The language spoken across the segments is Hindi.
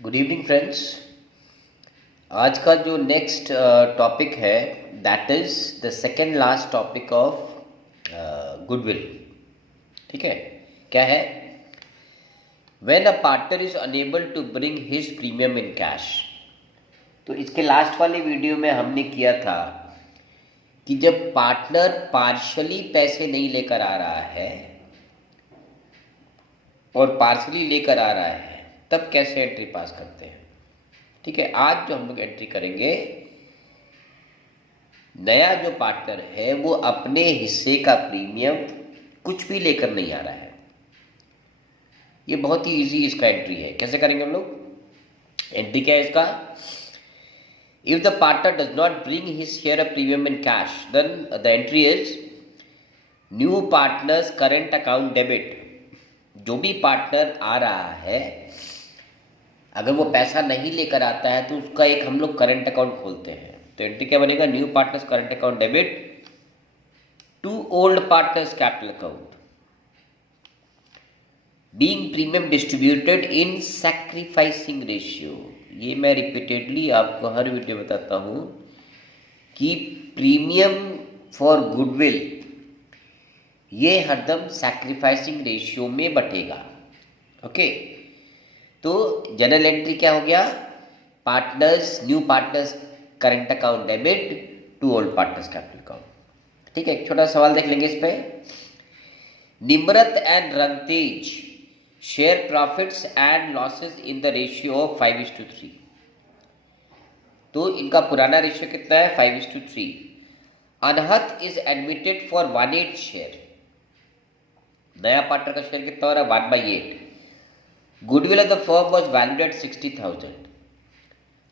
Good evening friends. आज का जो नेक्स्ट टॉपिक है that is the second last topic of goodwill. ठीक है, क्या है? When a partner is unable to bring his premium in cash. तो इसके लास्ट वाले वीडियो में हमने किया था कि जब पार्टनर पार्शली पैसे नहीं लेकर आ रहा है और पार्शली लेकर आ रहा है तब कैसे एंट्री पास करते हैं। ठीक है, आज जो हम लोग एंट्री करेंगे, नया जो पार्टनर है वो अपने हिस्से का प्रीमियम कुछ भी लेकर नहीं आ रहा है। ये बहुत ही इजी इसका एंट्री है। कैसे करेंगे हम लोग? एंट्री क्या है इसका? If the partner does not bring his share of premium in cash then the entry is new partners current account debit. जो भी पार्टनर आ रहा है अगर वो पैसा नहीं लेकर आता है तो उसका एक हम लोग करंट अकाउंट खोलते हैं। तो एंट्री क्या बनेगा? New partners current account debit to old partners capital account being premium distributed in sacrificing ratio. ये मैं रिपीटेडली आपको हर वीडियो बताता हूँ कि प्रीमियम फॉर गुडविल ये हरदम सैक्रिफाइसिंग रेशियो में बटेगा। ओके, तो जनरल एंट्री क्या हो गया? Partners, new partners current account debit to old partners capital account. ठीक है, एक छोटा सवाल देख लेंगे इस पे। Nimrat and Rantej share profits and losses in the ratio of 5:3। तो इनका पुराना रेशियो कितना है? 5:3। Anahat is admitted for 1/8 share. नया पार्टनर का शेयर कितना हो रहा है? 1/8। Goodwill of the firm was valued at 60,000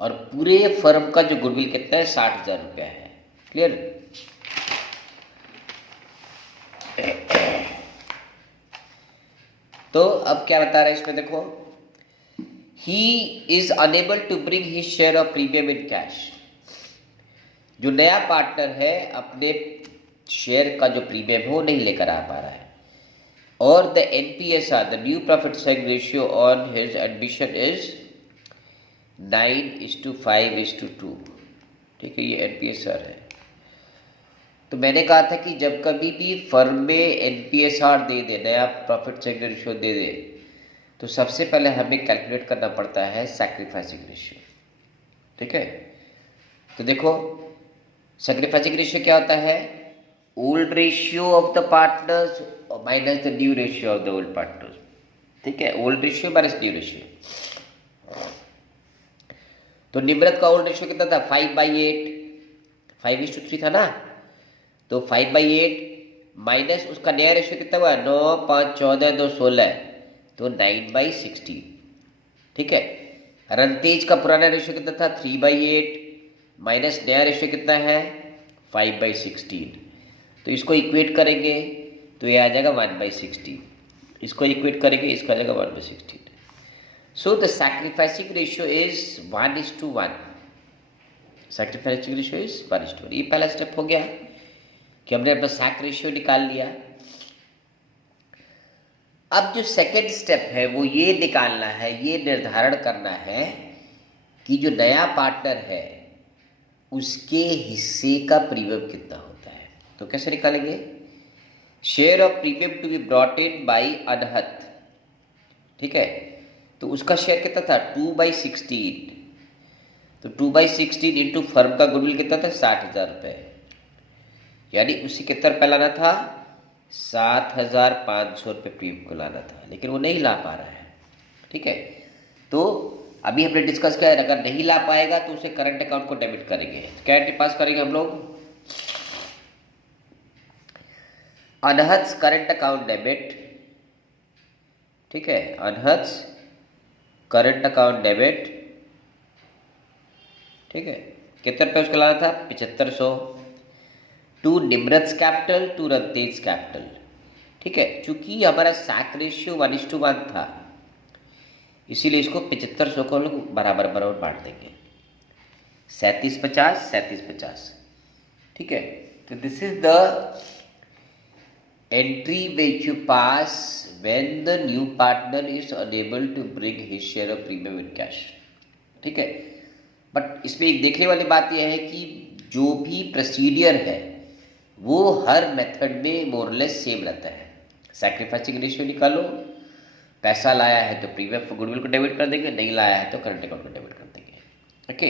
और पूरे फर्म का जो गुडविल कितना है? 60,000 रुपया है। क्लियर? तो अब क्या बता रहा है इसमें देखो, he is unable to bring his share of premium in cash. जो नया पार्टनर है अपने शेयर का जो प्रीमियम है वो नहीं लेकर आ पा रहा है और the NPSR, the new profit sharing ratio on his admission is 9:5:2। ठीक है, ये NPSR है। तो मैंने कहा था कि जब कभी भी फर्म में NPSR दे दे, नया प्रॉफिट शेयरिंग रेशियो दे दे, तो सबसे पहले हमें कैलकुलेट करना पड़ता है सैक्रिफाइसिंग रेशियो। ठीक है, तो देखो सैक्रिफाइसिंग रेशियो क्या होता है? Old ratio of the partners minus the new ratio of the old partners. ठीक है, old ratio minus new ratio. तो निम्रत का ओल्ड रेशियो कितना था? 5/8। 5:3 था ना, तो 5/8 माइनस उसका नया रेशियो कितना हुआ? 9, 5, 14, 2, 16, तो 9/16। ठीक है, रंतेज का पुराना रेशियो कितना था? 3/8 माइनस नया रेशियो कितना है? 5/16। तो इसको इक्वेट करेंगे तो ये आ जाएगा 1/16। इसको इक्वेट करेंगे, इसका आ जाएगा 1/16। So the sacrificing ratio is 1:1। Sacrificing ratio is 1:1। ये पहला स्टेप हो गया कि हमने अपना सैक रेशियो निकाल लिया। अब जो सेकेंड स्टेप है वो ये निकालना है, ये निर्धारण करना है कि जो नया पार्टनर है उसके हिस्से का प्रीमियम कितना होता है। तो कैसे निकालेंगे? Share of premium to be brought in by अनहत। ठीक है, तो उसका शेयर कितना था? 2/16। तो 2/16 इंटू फर्म का गुडविल कितना था? 60,000 रुपये। यानी उसी कितना रुपये लाना था? 7,500 रुपये प्रीमियम को लाना था, लेकिन वो नहीं ला पा रहा है। ठीक है, तो अभी हमने डिस्कस किया है अगर नहीं ला पाएगा तो उसे करंट अकाउंट को डेबिट करेंगे। तो क्या एंट्री पास करेंगे हम लोग? अनहत्स करंट अकाउंट डेबिट। ठीक है, अनहत्स करंट अकाउंट डेबिट। ठीक है, कितने रुपये उसको लाना था? 7500 टू निम्रत्स कैपिटल टू रंतेज कैपिटल। ठीक है, चूंकि हमारा सैक रेशियो 1:1 था इसीलिए इसको 7500 को हम लोग बराबर बराबर बांट देंगे। 3750 3750। ठीक है, तो this is the entry which you pass when the new partner is unable to bring his share of premium in cash. ठीक है, बट इसमें एक देखने वाली बात यह है कि जो भी प्रोसीडियर है वो हर मेथड में मोरलेस सेम रहता है। सैक्रिफाइसिंग रेशियो निकालो, पैसा लाया है तो प्रीमियम गुडविल को डेबिट कर देंगे, नहीं लाया है तो करंट अकाउंट को डेबिट कर देंगे। Okay,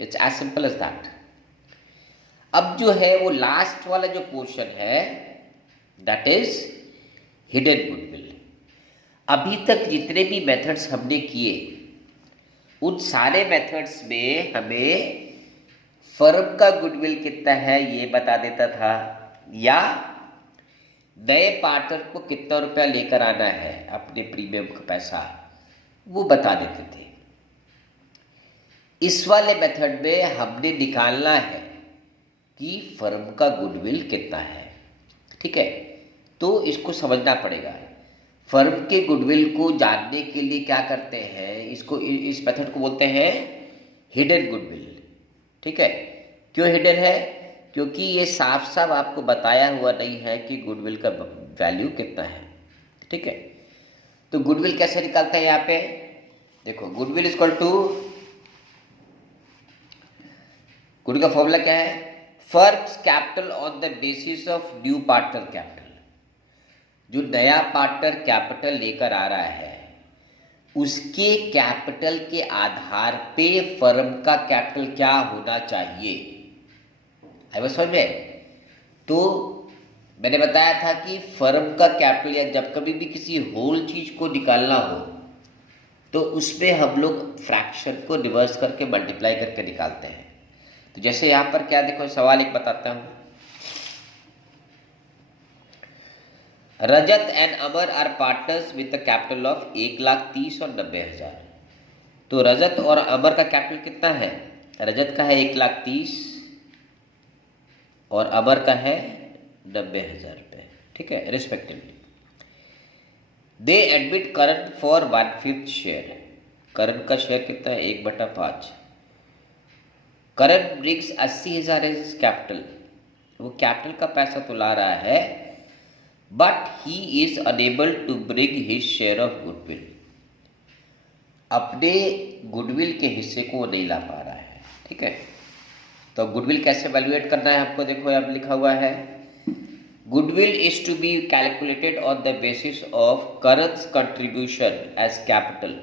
it's as simple as that. अब जो है वो लास्ट वाला जो पोर्शन है दैट इज हिडन गुडविल। अभी तक जितने भी मेथड्स हमने किए उन सारे मेथड्स में हमें फर्म का गुडविल कितना है ये बता देता था, या नए पार्टनर को कितना रुपया लेकर आना है अपने प्रीमियम का पैसा वो बता देते थे। इस वाले मेथड में हमने निकालना है कि फर्म का गुडविल कितना है। ठीक है, तो इसको समझना पड़ेगा। फर्म के गुडविल को जानने के लिए क्या करते हैं, इस मेथड को बोलते हैं हिडन गुडविल। ठीक है, क्यों हिडन है? क्योंकि ये साफ साफ आपको बताया हुआ नहीं है कि गुडविल का वैल्यू कितना है। ठीक है, तो गुडविल कैसे निकालते हैं यहाँ पे देखो। Goodwill is equal to, goodwill का फॉर्मूला क्या है? Firm's capital on the basis of new partner capital. जो नया पार्टनर कैपिटल लेकर आ रहा है उसके कैपिटल के आधार पे फर्म का कैपिटल क्या होना चाहिए। आई बस समझ में? तो मैंने बताया था कि फर्म का कैपिटल या जब कभी भी किसी होल चीज को निकालना हो तो उसमें हम लोग फ्रैक्शन को रिवर्स करके मल्टीप्लाई करके निकालते हैं। तो जैसे यहां पर क्या देखो, सवाल एक बताता हूं। Rajat and Amar are partners with the capital of 1,30,000 और 90,000। तो रजत और अमर का कैपिटल कितना है? रजत का है 1,30,000 और अमर का है 90,000 रुपये। ठीक है, respectively. They admit Karan for 1/5 share. Karan का शेयर कितना है? 1/5। Karan brings 80,000 as capital. वो कैपिटल का पैसा तो ला रहा है but he is unable to bring his share of goodwill. अपने गुडविल के हिस्से को वो नहीं ला पा रहा है। ठीक है, तो गुडविल कैसे वैल्यूएट करना है आपको देखो यहाँ लिखा हुआ है। Goodwill is to be calculated on the basis of Karan's contribution as capital.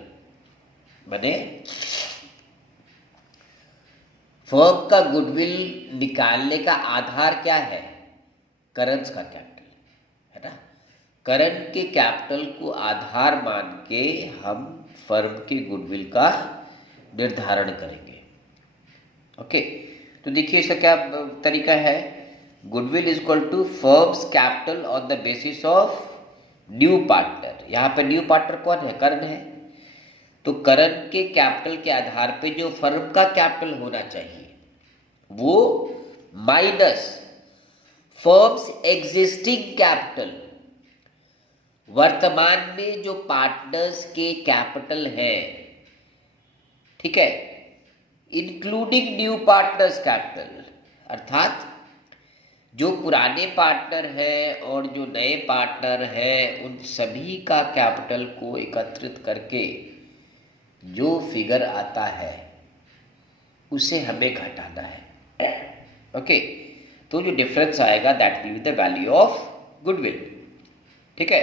माने फर्म का गुडविल निकालने का आधार क्या है? करण's का कैपिटल है ना। करण के कैपिटल को आधार मान के हम फर्म के गुडविल का निर्धारण करेंगे। ओके, तो देखिए इसका क्या तरीका है। Goodwill is equal to firm's capital on the basis of new partner. यहाँ पे न्यू पार्टनर कौन है? करण है। तो करण के कैपिटल के आधार पे जो फर्म का कैपिटल होना चाहिए वो माइनस फर्म्स एग्जिस्टिंग कैपिटल। वर्तमान में जो पार्टनर्स के कैपिटल है, ठीक है, इंक्लूडिंग न्यू पार्टनर्स कैपिटल, अर्थात जो पुराने पार्टनर है और जो नए पार्टनर है उन सभी का कैपिटल को एकत्रित करके जो फिगर आता है उसे हमें घटाना है। ओके, तो जो डिफरेंस आएगा that will be the value of goodwill. ठीक है,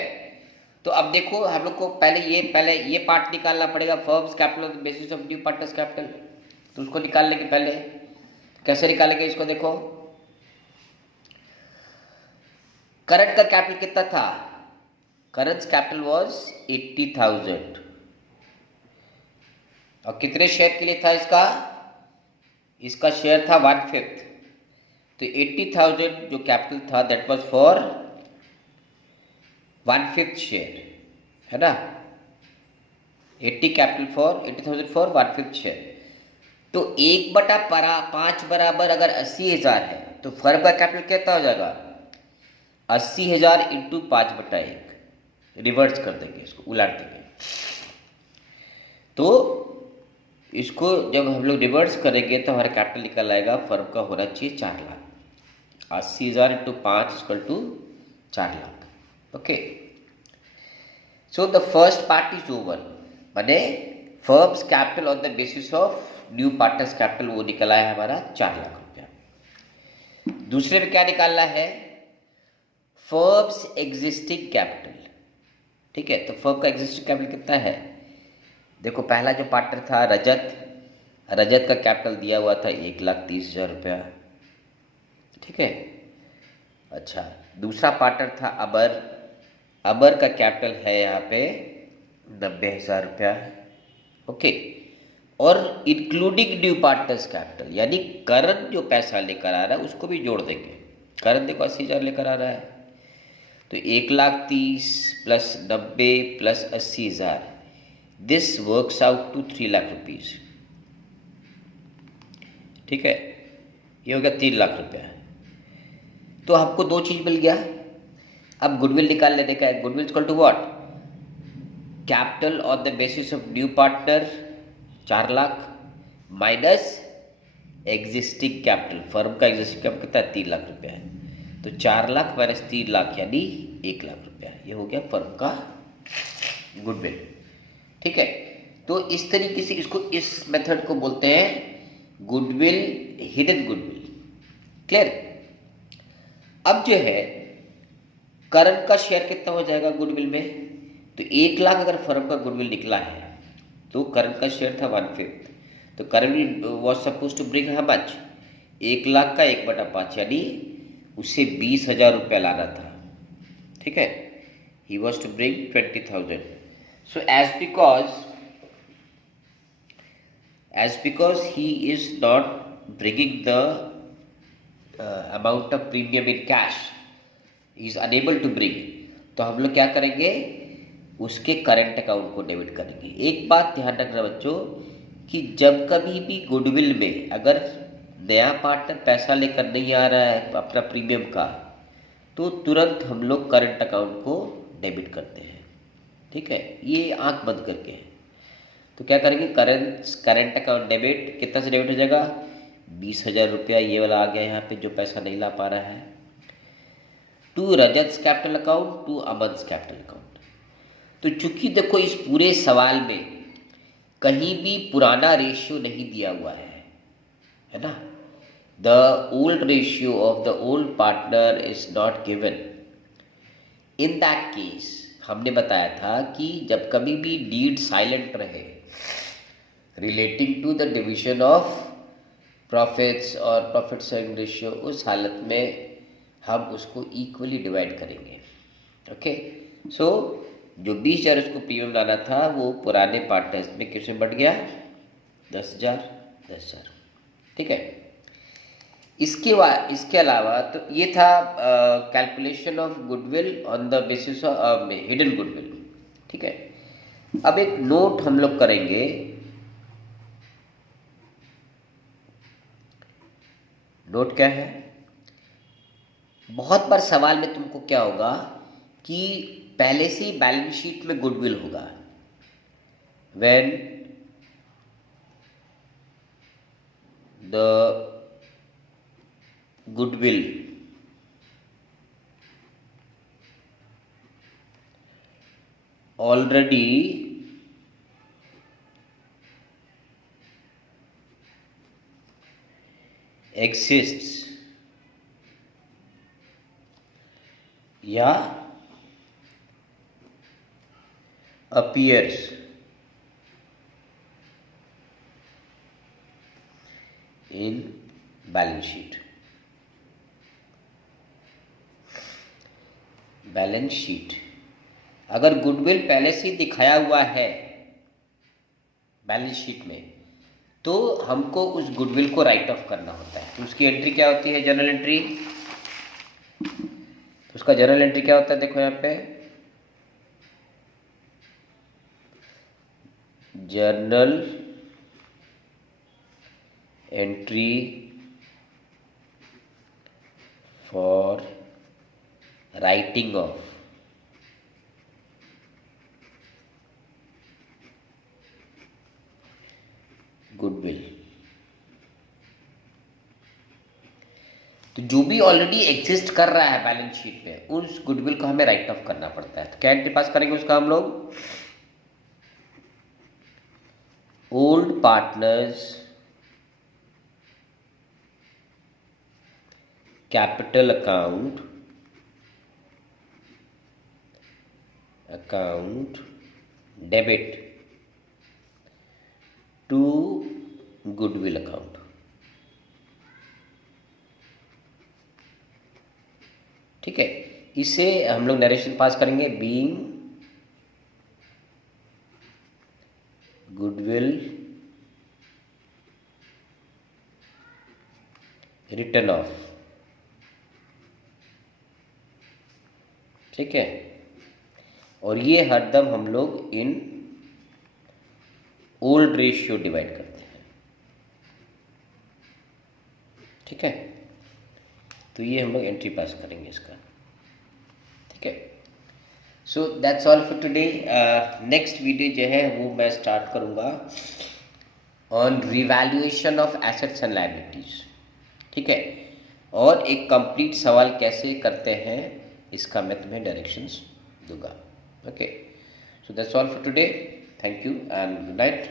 तो अब देखो हम लोग को पहले ये पार्ट निकालना पड़ेगा, firms capital on the basis of new partners capital. तो उसको निकालने के पहले कैसे निकालेंगे इसको देखो। करंट का कैपिटल कितना था? करंट कैपिटल वाज 80,000 और कितने शेयर के लिए था इसका शेयर था 1/5। तो 80,000 जो कैपिटल था दैट वाज फॉर 1/5 शेयर, है ना। 80,000 फॉर 1/5 शेयर। तो 1/5 बराबर अगर 80,000 है तो फर्म का कैपिटल कितना हो जाएगा? 80,000 इंटू 5/1। रिवर्स कर देंगे, इसको उलट देंगे। तो इसको जब हम लोग रिवर्स करेंगे तो हमारा कैपिटल निकल आएगा फर्म का होना चाहिए 4 lakh. 80,000 into 5 equal to 4 lakh. Okay, so the first part is over, माने firm's capital on the basis of new partners capital वो निकला है हमारा 4 लाख रुपया। दूसरे में क्या निकालना है, फर्म्स एग्जिस्टिंग कैपिटल। ठीक है, तो फर्म का एग्जिस्टिंग कैपिटल कितना है, देखो पहला जो पार्टनर था रजत का कैपिटल दिया हुआ था 1,30,000 रुपया। ठीक है, अच्छा दूसरा पार्टनर था अबर का कैपिटल है यहाँ पे 90,000 रुपया। ओके, और इंक्लूडिंग न्यू पार्टनर्स कैपिटल, यानी करण जो पैसा लेकर आ रहा है उसको भी जोड़ देंगे। करण देखो 80,000 लेकर आ रहा है, तो 1,30,000 plus 90 plus 80,000, this works out to 3 lakh rupees. ठीक है, ये हो गया 3 लाख रुपया। तो हमको दो चीज मिल गया। अब गुडविल निकाल लेने का है। Goodwill equal to what, capital on the basis of new partner 4 lakh minus existing capital, firm का एग्जिस्टिंग कैपिटल कितना है 3 लाख रुपया है, तो 4 लाख माइनस 3 लाख यानी 1 लाख रुपया। ये हो गया फर्म का गुडविल। ठीक है, तो इस तरीके से इसको, इस मेथड को बोलते हैं गुडविल, हिडन गुडविल। क्लियर। अब जो है करंट का शेयर कितना हो जाएगा गुडविल में, तो 1 लाख अगर फर्म का गुडविल निकला है तो करंट का शेयर था 1/5, तो current was suppose to bring how much, 1 lakh का 1/5 यानी उसे 20,000 रुपया लाना था। ठीक है, he was to bring 20,000। So as because he is not bringing the amount of premium in cash, he is unable to bring, तो हम लोग क्या करेंगे, उसके करंट अकाउंट को डेबिट करेंगे। एक बात ध्यान रखना बच्चों कि जब कभी भी गुडविल में अगर नया पार्टनर पैसा लेकर नहीं आ रहा है अपना प्रीमियम का, तो तुरंत हम लोग करंट अकाउंट को डेबिट करते हैं। ठीक है, ये आंख बंद करके है। तो क्या करेंगे, करंट अकाउंट डेबिट, कितना से डेबिट हो जाएगा, 20,000 रुपया ये वाला आ गया यहाँ पे जो पैसा नहीं ला पा रहा है, to Rajat capital account, to Aman capital account. तो चूंकि देखो इस पूरे सवाल में कहीं भी पुराना रेशियो नहीं दिया हुआ है ना, the old ratio of the old partner is not given. In that case हमने बताया था कि जब कभी भी डीड साइलेंट रहे relating to the division of profits और प्रॉफिट शेयरिंग रेशियो, उस हालत में हम उसको इक्वली डिवाइड करेंगे। ओके, सो जो 20,000 उसको प्रीमियम लाना था वो पुराने पार्टनर्स में किस में बढ़ गया, 10,000। ठीक है, इसके अलावा तो ये था calculation of goodwill on the basis of hidden goodwill. ठीक है, अब एक नोट हम लोग करेंगे। नोट क्या है, बहुत बार सवाल में तुमको क्या होगा कि पहले से ही बैलेंस शीट में गुडविल होगा, when the goodwill already exists या appears in balance sheet। Balance sheet अगर गुडविल पहले से ही दिखाया हुआ है बैलेंस शीट में, तो हमको उस गुडविल को राइट ऑफ करना होता है। तो उसकी एंट्री क्या होती है, जर्नल एंट्री। तो उसका जर्नल एंट्री क्या होता है, देखो यहाँ पे journal entry for writing of goodwill. तो जो भी ऑलरेडी एग्जिस्ट कर रहा है बैलेंस शीट पे, उस गुडविल को हमें राइट ऑफ करना पड़ता है। तो क्या एंट्री पास करेंगे उसका हम लोग? Old partners capital account debit to goodwill account. ठीक है, इसे हम लोग नरेशन पास करेंगे। Being goodwill written off. ठीक है, और ये हरदम हम लोग इन ओल्ड रेशियो डिवाइड करते हैं। ठीक है, तो ये हम लोग एंट्री पास करेंगे इसका। ठीक है, so that's all for today. Next video जो है वो मैं स्टार्ट करूँगा on revaluation of assets and liabilities. ठीक है, और एक कंप्लीट सवाल कैसे करते हैं इसका मैं तुम्हें डायरेक्शंस दूंगा। Okay, so that's all for today. Thank you and good night.